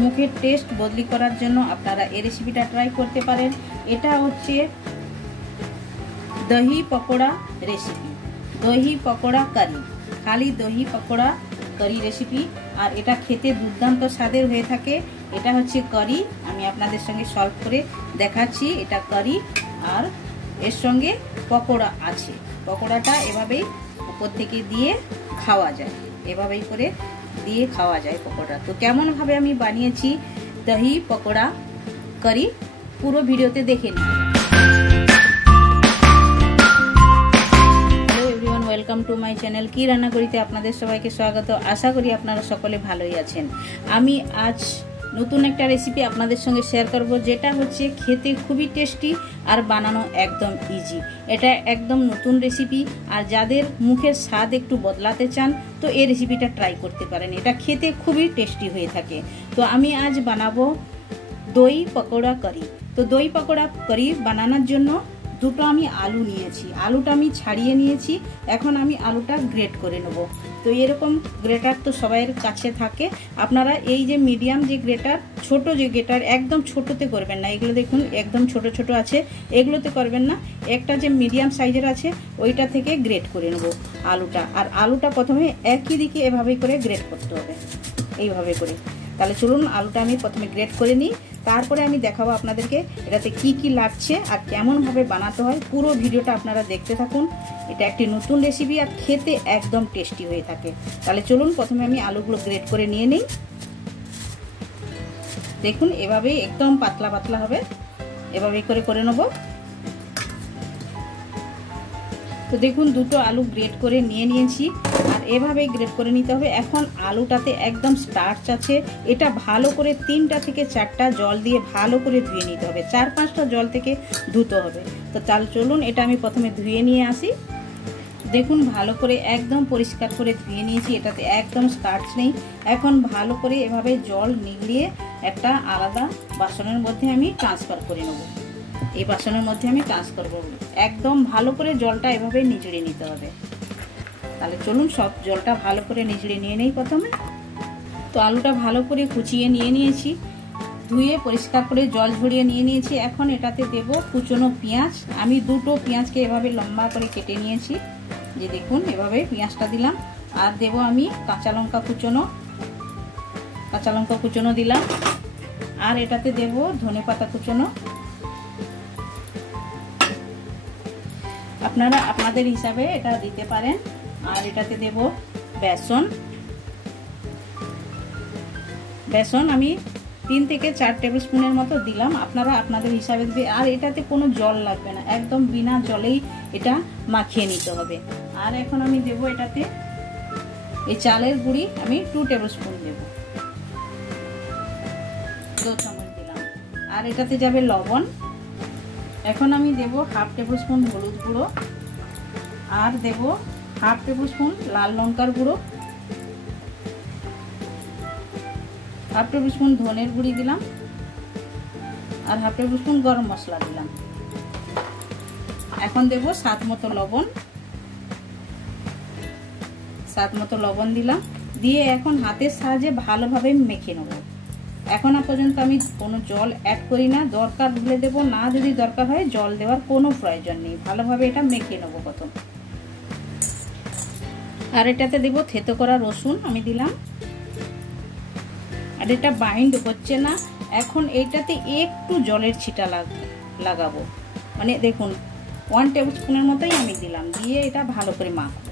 মুখের টেস্ট বদলি করার জন্য আপনারা এই রেসিপিটা ট্রাই করতে পারেন। এটা হচ্ছে দহি পকোড়া রেসিপি, দহি পকোড়া কারি, খালি দহি পকোড়া কারি রেসিপি। আর এটা খেতে দুর্দান্ত স্বাদের হয়ে থাকে। এটা হচ্ছে কারি, আমি আপনাদের সঙ্গে সলভ করে দেখাচ্ছি। এটা কারি আর এর সঙ্গে পকোড়া আছে। পকোড়াটা এভাবেই উপর থেকে দিয়ে খাওয়া যায়, এভাবেই করে দিয়ে খাওয়া যায় পকোড়া। তো কেমনভাবে আমি বানিয়েছি দহি পকোড়া কারি পুরো ভিডিওতে দেখে নিন। Hello everyone, welcome to my channel কি রান্না করিতে আপনাদের সবাইকে স্বাগত। আশা করি আপনারা সকলে ভালোই আছেন। আমি আজ নতুন একটা রেসিপি আপনাদের সঙ্গে শেয়ার করব, যেটা হচ্ছে খেতে খুবই টেস্টি আর বানানো একদম ইজি। এটা একদম নতুন রেসিপি, আর যাদের মুখের স্বাদ একটু বদলাতে চান তো এই রেসিপিটা ট্রাই করতে পারেন। এটা খেতে খুবই টেস্টি হয়ে থাকে। তো আমি আজ বানাবো দই পকোড়া কারি। তো দই পকোড়া কারি বানানোর জন্য দুটো আমি আলু নিয়েছি, আলুটা আমি ছাড়িয়ে নিয়েছি। এখন আমি আলুটা গ্রেট করে নেব। তো এরকম গ্রেটার তো সবাইয়ের কাছে থাকে। আপনারা এই যে মিডিয়াম যে গ্রেটার, ছোট যে গ্রেটার, একদম ছোটোতে করবেন না। এগুলো দেখুন একদম ছোট ছোট আছে, এগুলোতে করবেন না। একটা যে মিডিয়াম সাইজের আছে ওইটা থেকে গ্রেট করে নেব আলুটা। আর আলুটা প্রথমে একই দিকে এভাবে করে গ্রেট করতে হবে, এইভাবে করে। তাহলে চলুন আলুটা আমি প্রথমে গ্রেট করে নিই, তারপরে আমি দেখাবো আপনাদেরকে এটাতে কি কি লাগছে আর কেমনভাবে বানাতে হয়। পুরো ভিডিওটা আপনারা দেখতে থাকুন। এটা একটি নতুন রেসিপি আর খেতে একদম টেস্টি হয়ে থাকে। তাহলে চলুন প্রথমে আমি আলুগুলো গ্রেট করে নিয়ে নিই। দেখুন এভাবে একদম পাতলা পাতলা হবে, এভাবেই করে নেব। তো দেখুন দুটো আলু গ্রেট করে নিয়ে নিয়েছি, আর এভাবেই গ্রেট করে নিতে হবে। এখন আলুটাতে একদম স্টার্চ আছে, এটা ভালো করে 3টা থেকে 4টা জল দিয়ে ভালো করে ধুয়ে নিতে হবে। 4-5টা জল থেকে ধুতে হবে। তো তাহলে চলুন এটা আমি প্রথমে ধুয়ে নিয়ে আসি। দেখুন ভালো করে একদম পরিষ্কার করে ধুয়ে নিয়েছি, এটাতে একদম স্টার্চ নেই। এখন ভালো করে এভাবে জল নিগড়িয়ে একটা আলাদা বাসনের মধ্যে আমি ট্রান্সফার করে নেব। এই বাসনের মধ্যে আমি ট্রান্সফার করব। একদম ভালো করে জলটা এভাবে নিচড়ে নিতে হবে। তাহলে চলুন সব জলটা ভালো করে নিচড়ে নিয়ে নেই প্রথমে। তো আলুটা ভালো করে কুচিয়ে নিয়ে নিয়েছি, ধুয়ে পরিষ্কার করে জল ঝরিয়ে নিয়ে নিয়েছি। এখন এটাতে দেব কুচনো পেঁয়াজ। আমি দুটো পেঁয়াজকে এভাবে লম্বা করে কেটে নিয়েছি, যে দেখুন এভাবে পেঁয়াজটা দিলাম। আর দেব আমি কাঁচা লঙ্কা কুচনো দিলাম। আর এটাতে দেব ধনেপাতা কুচনো। আপনারা আপনাদের হিসাবে এটা দিতে পারেন। আর এটাতে দেব বেসন আমি 3 থেকে 4 টেবিল স্পুনের মতো দিলাম। আপনারা আপনাদের হিসাবে দিবে। আর এটাতে কোনো জল লাগবে না, একদম বিনা জলেই এটা মাখিয়ে নিতে হবে। আর এখন আমি দেব এটাতে এই চালের গুঁড়ি, আমি 2 টেবিল স্পুন দেব, 2 চামচ দিলাম। আর এটাতে যাবে লবণ। এখন আমি দেব 1/2 টেবিল স্পুন হলুদ গুঁড়ো, আর দেব 1/2 টেবিল স্পুন লাল লঙ্কার গুঁড়ো, 1/2 টেবিল স্পুন ধনের গুঁড়ি দিলাম, আর 1/2 টেবিল স্পুন গরম মশলা দিলাম। এখন দেব স্বাদ মতো লবণ দিলাম। দিয়ে এখন হাতের সাহায্যে ভালোভাবে মেখে নেব। এখন পর্যন্ত আমি কোনো জল অ্যাড করি না, দরকার হলে দেবো, না যদি দরকার হয় জল দেওয়ার কোনো প্রয়োজন নেই। ভালোভাবে এটা মেখে নেবো প্রথম। আর এটাতে দেবো থেতো করা রসুন আমি দিলাম। আর এটা বাইন্ড হচ্ছে না। এখন এইটাতে একটু জলের ছিটা লাগাবো, মানে দেখুন 1 টেবিল স্পুনের মতোই আমি দিলাম। দিয়ে এটা ভালো করে মাখবো।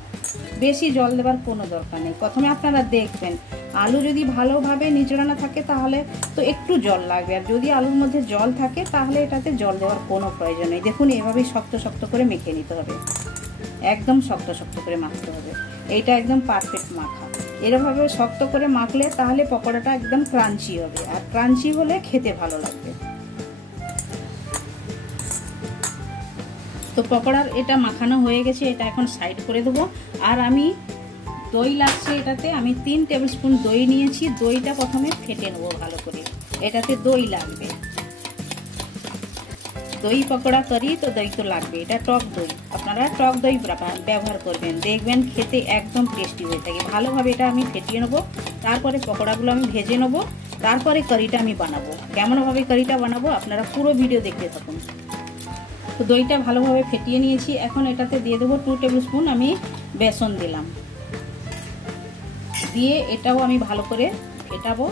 বেশি জল দেওয়ার কোনো দরকার নেই। প্রথমে আপনারা দেখবেন আলু যদি ভালোভাবে নিচড়ানো থাকে তাহলে তো একটু জল লাগবে, আর যদি আলুর মধ্যে জল থাকে তাহলে এটাতে জল দেওয়ার কোনো প্রয়োজন নেই। দেখুন এভাবেই শক্ত শক্ত করে মেখে নিতে হবে, একদম শক্ত শক্ত করে মাখতে হবে। এইটা একদম পারফেক্ট মাখা। এরভাবে শক্ত করে মাখলে তাহলে পকোড়াটা একদম ক্রাঞ্চি হবে, আর ক্রাঞ্চি হলে খেতে ভালো লাগবে। তো পকোড়ার এটা মাখানো হয়ে গেছে, এটা এখন সাইড করে দেবো। আর আমি দই লাগছে এটাতে, আমি 3 টেবিল স্পুন দই নিয়েছি। দইটা প্রথমে ফেটে নেবো ভালো করে, এটাতে দই লাগবে। দই পকোড়া করি তো দই তো লাগবে। এটা টক দই, আপনারা টক দই ব্যবহার করবেন, দেখবেন খেতে একদম টেস্টি হয়ে থাকে। ভালোভাবে এটা আমি ফেটিয়ে নেবো। তারপরে পকোড়াগুলো আমি ভেজে নেবো। তারপরে কারিটা আমি বানাবো। কেমনভাবে কারিটা বানাবো আপনারা পুরো ভিডিও দেখতে থাকুন। তো দইটা ভালোভাবে ফেটিয়ে নিয়েছি। এখন এটাতে দিয়ে দেবো 2 টেবিল স্পুন আমি বেসন দিলাম, দিয়ে এটাও আমি ভালো করে ফেটাবো।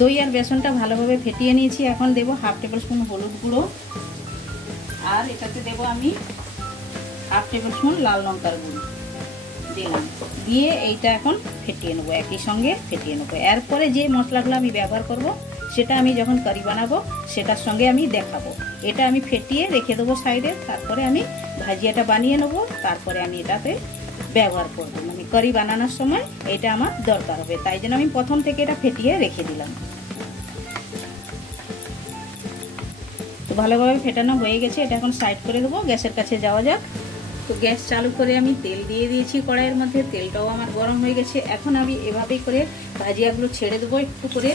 দই আর বেসনটা ভালোভাবে ফেটিয়ে নিয়েছি। এখন দেবো 1/2 টেবিল স্পুন হলুদ গুঁড়ো, আর এটাতে দেবো আমি 1/2 টেবিল স্পুন লাল লঙ্কার গুঁড়ো দিলাম, দিয়ে এইটা এখন ফেটিয়ে নেবো, একই সঙ্গে ফেটিয়ে নেবো। এরপরে যে মশলাগুলো আমি ব্যবহার করব সেটা আমি যখন কারি বানাবো সেটার সঙ্গে আমি দেখাবো। এটা আমি ফেটিয়ে রেখে দেবো সাইডে, তারপরে আমি ভাজিয়াটা বানিয়ে নেবো, তারপরে আমি এটাতে ব্যবহার করবো। মানে কারি বানানোর সময় এটা আমার দরকার হবে, তাই জন্য আমি প্রথম থেকে এটা ফেটিয়ে রেখে দিলাম। তো ভালোভাবে ফেটানো হয়ে গেছে, এটা এখন সাইড করে দেবো। গ্যাসের কাছে যাওয়া যাক। তো গ্যাস চালু করে আমি তেল দিয়ে দিয়েছি কড়াইয়ের মধ্যে, তেলটাও আমার গরম হয়ে গেছে। এখন আমি এভাবেই করে ভাজিয়াগুলো ছেড়ে দেবো, একটু করে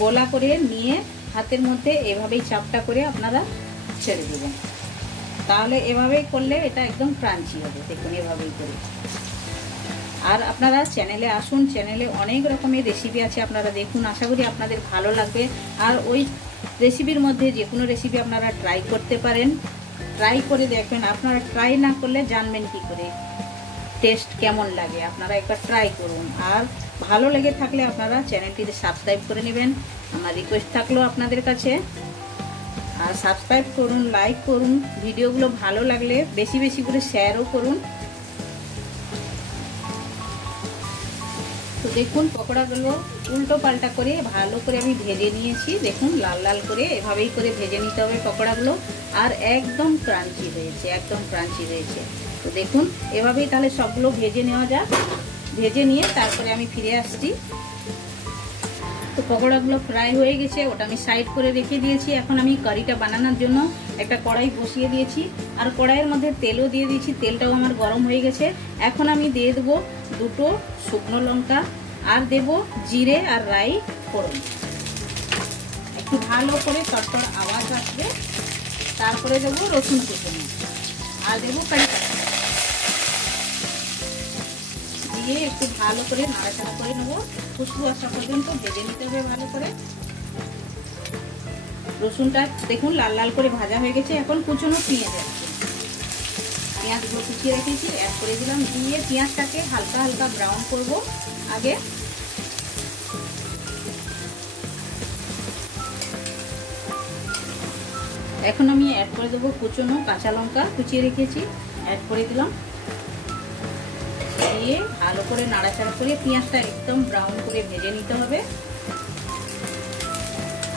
গোলা করে নিয়ে হাতের মধ্যে এভাবেই চাপটা করে আপনারা ছেড়ে দেবেন। তাহলে এভাবেই করলে এটা একদম ক্রাঞ্চি হবে। দেখুন এভাবেই করে। আর আপনারা চ্যানেলে আসুন, চ্যানেলে অনেক রকমের রেসিপি আছে, আপনারা দেখুন, আশা করি আপনাদের ভালো লাগবে। আর ওই রেসিপির মধ্যে যে কোনো রেসিপি আপনারা ট্রাই করতে পারেন, ট্রাই করে দেখবেন। আপনারা ট্রাই না করলে জানবেন কি করে টেস্ট কেমন লাগে। আপনারা একবার ট্রাই করুন, আর ভালো লেগে থাকলে আপনারা চ্যানেলটিতে সাবস্ক্রাইব করে নেবেন। আমার রিকোয়েস্ট থাকলো আপনাদের কাছে, আর সাবস্ক্রাইব করুন, লাইক করুন, ভিডিওগুলো ভালো লাগলে বেশি বেশি করে শেয়ারও করুন। তো দেখুন পকোড়াগুলো উল্টো পাল্টা করে ভালো করে আমি ভেজে নিয়েছি। দেখুন লাল লাল করে এভাবেই করে ভেজে নিতে হবে পকোড়াগুলো, আর একদম ক্রাঞ্চি হয়েছে, একদম ক্রাঞ্চি হয়েছে। তো দেখুন এভাবেই তাহলে সবগুলো ভেজে নেওয়া যাক। ভেজে নিয়ে তারপরে আমি ফিরে আসছি। তো পকোড়াগুলো ফ্রাই হয়ে গেছে, ওটা আমি সাইড করে রেখে দিয়েছি। এখন আমি কারিটা বানানোর জন্য একটা কড়াই বসিয়ে দিয়েছি, আর কড়াইয়ের মধ্যে তেলও দিয়ে দিয়েছি। তেলটাও আমার গরম হয়ে গেছে। এখন আমি দিয়ে দেবো 2 শুকনো লঙ্কা, আর দেব জিরে আর রাই ফোড়ন। একটু ভালো করে তড়তড় আওয়াজ আসবে, তারপরে দেবো রসুন কুচনো, আর দেবো কারি পাতা দিয়ে একটু ভালো করে নাড়াচাড়া করে নেবো। খুশবু আসা পর্যন্ত ভেজে নিতে হবে ভালো করে। রসুনটা দেখুন লাল লাল করে ভাজা হয়ে গেছে। এখন কুচনো পেঁয়াজ আছে, পেঁয়াজগুলো কুচিয়ে রেখেছি, অ্যাড করে দিলাম। দিয়ে পেঁয়াজটাকে হালকা হালকা ব্রাউন করব আগে। এখন আমি অ্যাড করে দেবো কুচনো কাঁচা লঙ্কা কুচিয়ে রেখেছি, অ্যাড করে দিলাম। দিয়ে ভালো করে নাড়াচাড়া করে পেঁয়াজটা একদম ব্রাউন করে ভেজে নিতে হবে।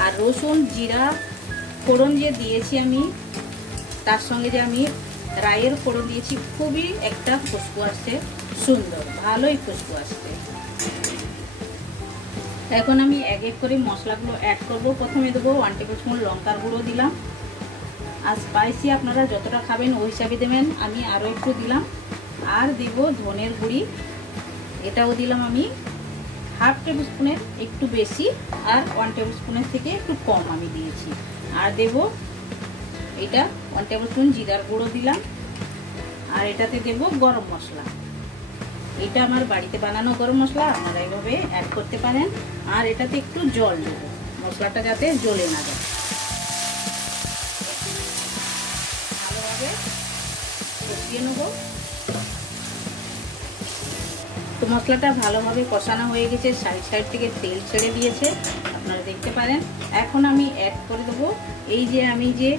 আর রসুন জিরা ফোড়ন যে দিয়েছি আমি, তার সঙ্গে যে আমি রায়ের ফোড়ন দিয়েছি, খুবই একটা খুশবু আসছে, সুন্দর ভালোই খুশবু আসছে। এখন আমি এক এক করে মশলাগুলো অ্যাড করব। প্রথমে দেবো 1 টেবিল স্পুন লঙ্কার গুঁড়ো দিলাম, আর স্পাইসি আপনারা যতটা খাবেন ওই হিসাবে দেবেন, আমি আরও একটু দিলাম। আর দেব ধনের গুঁড়ি, এটাও দিলাম আমি 1/2 টেবিল স্পুনের একটু বেশি, আর 1 টেবিল স্পুনের থেকে একটু কম আমি দিয়েছি। আর দেব এটা 1 টেবিল স্পুন জিরার গুঁড়ো দিলাম, আর এটাতে দেব গরম মশলা। এটা আমার বাড়িতে বানানো গরম মশলা, আপনারা এইভাবে অ্যাড করতে পারেন। আর এটাতে একটু জল দেব, মশলাটা যাতে জ্বলে না যায়। ভালোভাবে কষিয়ে নেব। তো মশলাটা ভালোভাবে কষানো হয়ে গেছে, সাইড সাইড থেকে তেল ছেড়ে দিয়েছে, আপনারা দেখতে পারেন। এখন আমি অ্যাড করে দেবো এই যে আমি যে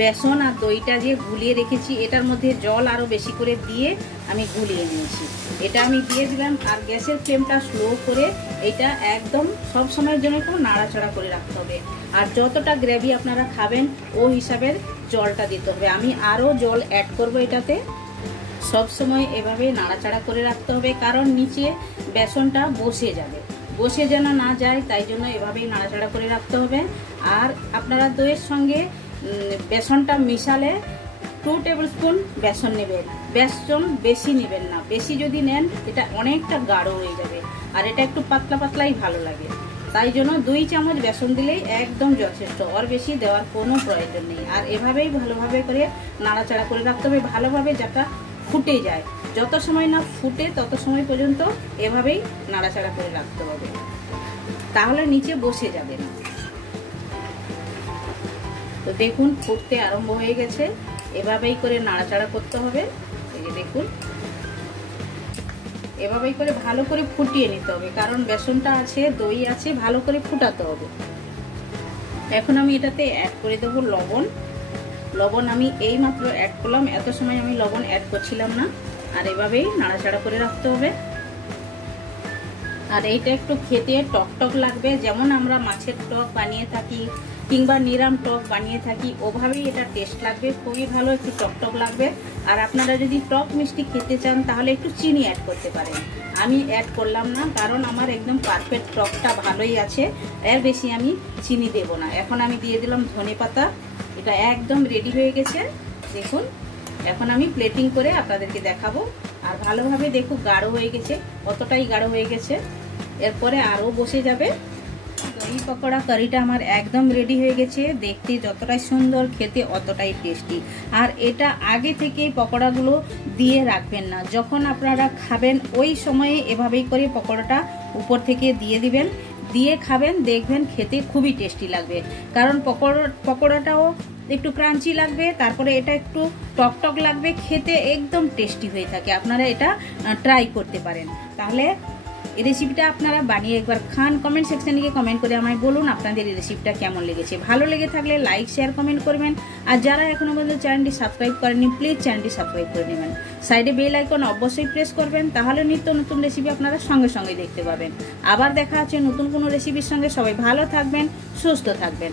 বেসন আর দইটা যে গুলিয়ে রেখেছি, এটার মধ্যে জল আরও বেশি করে দিয়ে আমি গুলিয়ে নিয়েছি। এটা আমি দিয়ে দিলাম, আর গ্যাসের ফ্লেমটা স্লো করে এটা একদম সব সময়ের জন্য একটু নাড়াচাড়া করে রাখতে হবে। আর যতটা গ্রেভি আপনারা খাবেন ও হিসাবের জলটা দিতে হবে। আমি আরও জল অ্যাড করব এটাতে। সব সময় এভাবে নাড়াচাড়া করে রাখতে হবে, কারণ নিচে বেসনটা বসে যাবে, বসে যেন না যায়, তাই জন্য এভাবেই নাড়াচাড়া করে রাখতে হবে। আর আপনারা দইয়ের সঙ্গে বেসনটা মিশালে 2 টেবিল স্পুন বেসন নেবেন, বেসন বেশি নেবেন না। বেশি যদি নেন এটা অনেকটা গাঢ় হয়ে যাবে, আর এটা একটু পাতলা পাতলাই ভালো লাগে। তাই জন্য 2 চামচ বেসন দিলেই একদম যথেষ্ট, আর বেশি দেওয়ার কোনো প্রয়োজন নেই। আর এভাবেই ভালোভাবে করে নাড়াচাড়া করে রাখতে হবে, ভালোভাবে যাতে ফুটে যায়। যত সময় না ফুটে তত সময় পর্যন্ত এভাবেই নাড়াচাড়া করে রাখতে হবে, তাহলে নিচে বসে যাবে না। তো দেখুন ফুটতে আরম্ভ হয়ে গেছে, এভাবেই করে নাড়াচাড়া করতে হবে। এই যে দেখুন, এভাবেই করে ভালো করে ফুটিয়ে নিতে হবে, কারণ বেসনটা আছে, দই আছে, ভালো করে ফুটাতে হবে। এখন আমি এটাতে অ্যাড করে দেবো লবণ। লবণ আমি এই মাত্র অ্যাড করলাম, এত সময় আমি লবণ অ্যাড করছিলাম না। আর এভাবেই নাড়াচাড়া করে রাখতে হবে। আর এইটা একটু খেতে টক টক লাগবে, যেমন আমরা মাছের টক বানিয়ে থাকি কিংবা নিরাম টক বানিয়ে থাকি, ওভাবেই এটা টেস্ট লাগবে, খুবই ভালো, একটু টক টক লাগবে। আর আপনারা যদি টক মিষ্টি খেতে চান তাহলে একটু চিনি অ্যাড করতে পারেন। আমি অ্যাড করলাম না, কারণ আমার একদম পারফেক্ট টকটা ভালোই আছে, এর বেশি আমি চিনি দেব না। এখন আমি দিয়ে দিলাম ধনেপাতা। এটা একদম রেডি হয়ে গেছে দেখুন। এখন আমি প্লেটিং করে আপনাদেরকে দেখাবো। আর ভালোভাবে দেখুন গাঢ় হয়ে গেছে, কতটাই গাঢ় হয়ে গেছে, এরপরে আরও বসে যাবে। দই পকোড়া কারিটা আমার একদম রেডি হয়ে গেছে, দেখতে যতটাই সুন্দর, খেতে অতটাই টেস্টি। আর এটা আগে থেকেই পকোড়াগুলো দিয়ে রাখবেন না, যখন আপনারা খাবেন ওই সময়ে এভাবেই করে পকোড়াটা উপর থেকে দিয়ে দিবেন, দিয়ে খাবেন, দেখবেন খেতে খুবই টেস্টি লাগবে। কারণ পকোড়াটাও একটু ক্রাঞ্চি লাগবে, তারপরে এটা একটু টক টক লাগবে, খেতে একদম টেস্টি হয়ে থাকে। আপনারা এটা ট্রাই করতে পারেন। তাহলে এই রেসিপিটা আপনারা বানিয়ে একবার খান। কমেন্ট সেকশনে গিয়ে কমেন্ট করে আমায় বলুন আপনাদের এই রেসিপিটা কেমন লেগেছে। ভালো লেগে থাকলে লাইক শেয়ার কমেন্ট করবেন। আর যারা এখনো পর্যন্ত চ্যানেলটি সাবস্ক্রাইব করেননি, প্লিজ চ্যানেলটি সাবস্ক্রাইব করে নেবেন। সাইডে বেল আইকন অবশ্যই প্রেস করবেন, তাহলে নিত্য নতুন রেসিপি আপনারা সঙ্গে সঙ্গে দেখতে পাবেন। আবার দেখা আছে নতুন কোনো রেসিপির সঙ্গে। সবাই ভালো থাকবেন, সুস্থ থাকবেন।